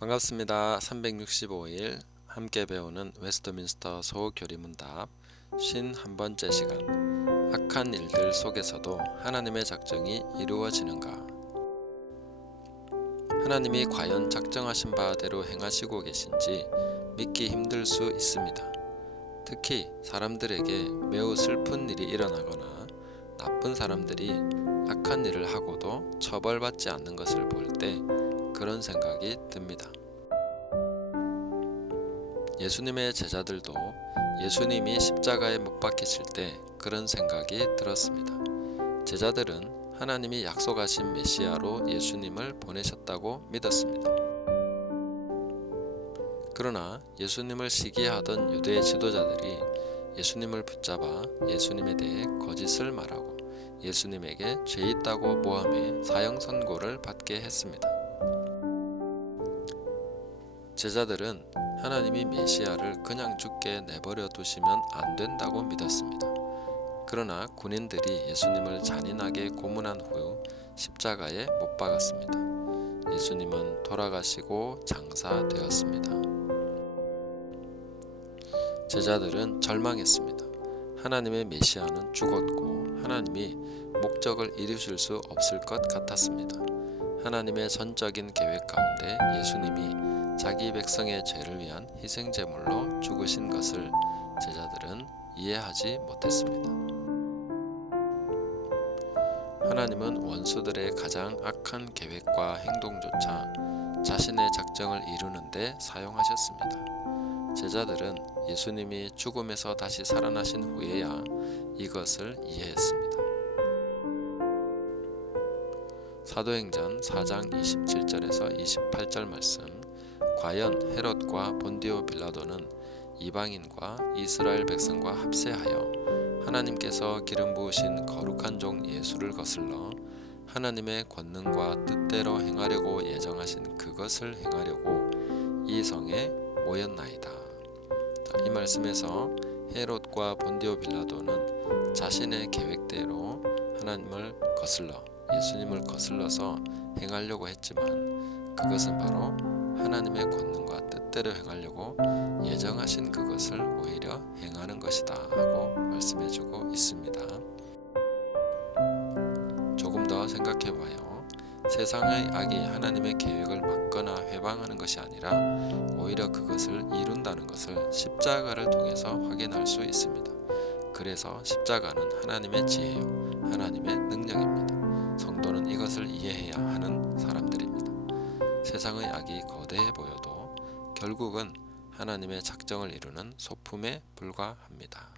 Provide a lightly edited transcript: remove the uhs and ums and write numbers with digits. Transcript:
반갑습니다. 365일 함께 배우는 웨스트민스터 소교리문답 51번째 시간. 악한 일들 속에서도 하나님의 작정이 이루어지는가? 하나님이 과연 작정하신 바대로 행하시고 계신지 믿기 힘들 수 있습니다. 특히 사람들에게 매우 슬픈 일이 일어나거나 나쁜 사람들이 악한 일을 하고도 처벌받지 않는 것을 볼 때 그런 생각이 듭니다. 예수님의 제자들도 예수님이 십자가에 못 박히실 때 그런 생각이 들었습니다. 제자들은 하나님이 약속하신 메시아로 예수님을 보내셨다고 믿었습니다. 그러나 예수님을 시기하던 유대 지도자들이 예수님을 붙잡아 예수님에 대해 거짓을 말하고 예수님에게 죄 있다고 모함해 사형 선고를 받게 했습니다. 제자들은 하나님이 메시아를 그냥 죽게 내버려 두시면 안 된다고 믿었습니다. 그러나 군인들이 예수님을 잔인하게 고문한 후 십자가에 못 박았습니다. 예수님은 돌아가시고 장사되었습니다. 제자들은 절망했습니다. 하나님의 메시아는 죽었고 하나님이 목적을 이루실 수 없을 것 같았습니다. 하나님의 전적인 계획 가운데 예수님이 자기 백성의 죄를 위한 희생제물로 죽으신 것을 제자들은 이해하지 못했습니다. 하나님은 원수들의 가장 악한 계획과 행동조차 자신의 작정을 이루는 데 사용하셨습니다. 제자들은 예수님이 죽음에서 다시 살아나신 후에야 이것을 이해했습니다. 사도행전 4장 27절에서 28절 말씀. 과연 헤롯과 본디오 빌라도는 이방인과 이스라엘 백성과 합세하여 하나님께서 기름 부으신 거룩한 종 예수를 거슬러 하나님의 권능과 뜻대로 행하려고 예정하신 그것을 행하려고 이 성에 모였나이다. 이 말씀에서 헤롯과 본디오 빌라도는 자신의 계획대로 하나님을 거슬러 예수님을 거슬러서 행하려고 했지만 그것은 바로 하나님의 권능과 뜻대로 행하려고 예정하신 그것을 오히려 행하는 것이다 하고 말씀해주고 있습니다. 조금 더 생각해봐요. 세상의 악이 하나님의 계획을 막거나 회방하는 것이 아니라 오히려 그것을 이룬다는 것을 십자가를 통해서 확인할 수 있습니다. 그래서 십자가는 하나님의 지혜요, 하나님의 능력입니다. 성도는 이것을 이해해야 하는 사람들입니다. 세상의 악이 거대해 보여도 결국은 하나님의 작정을 이루는 소품에 불과합니다.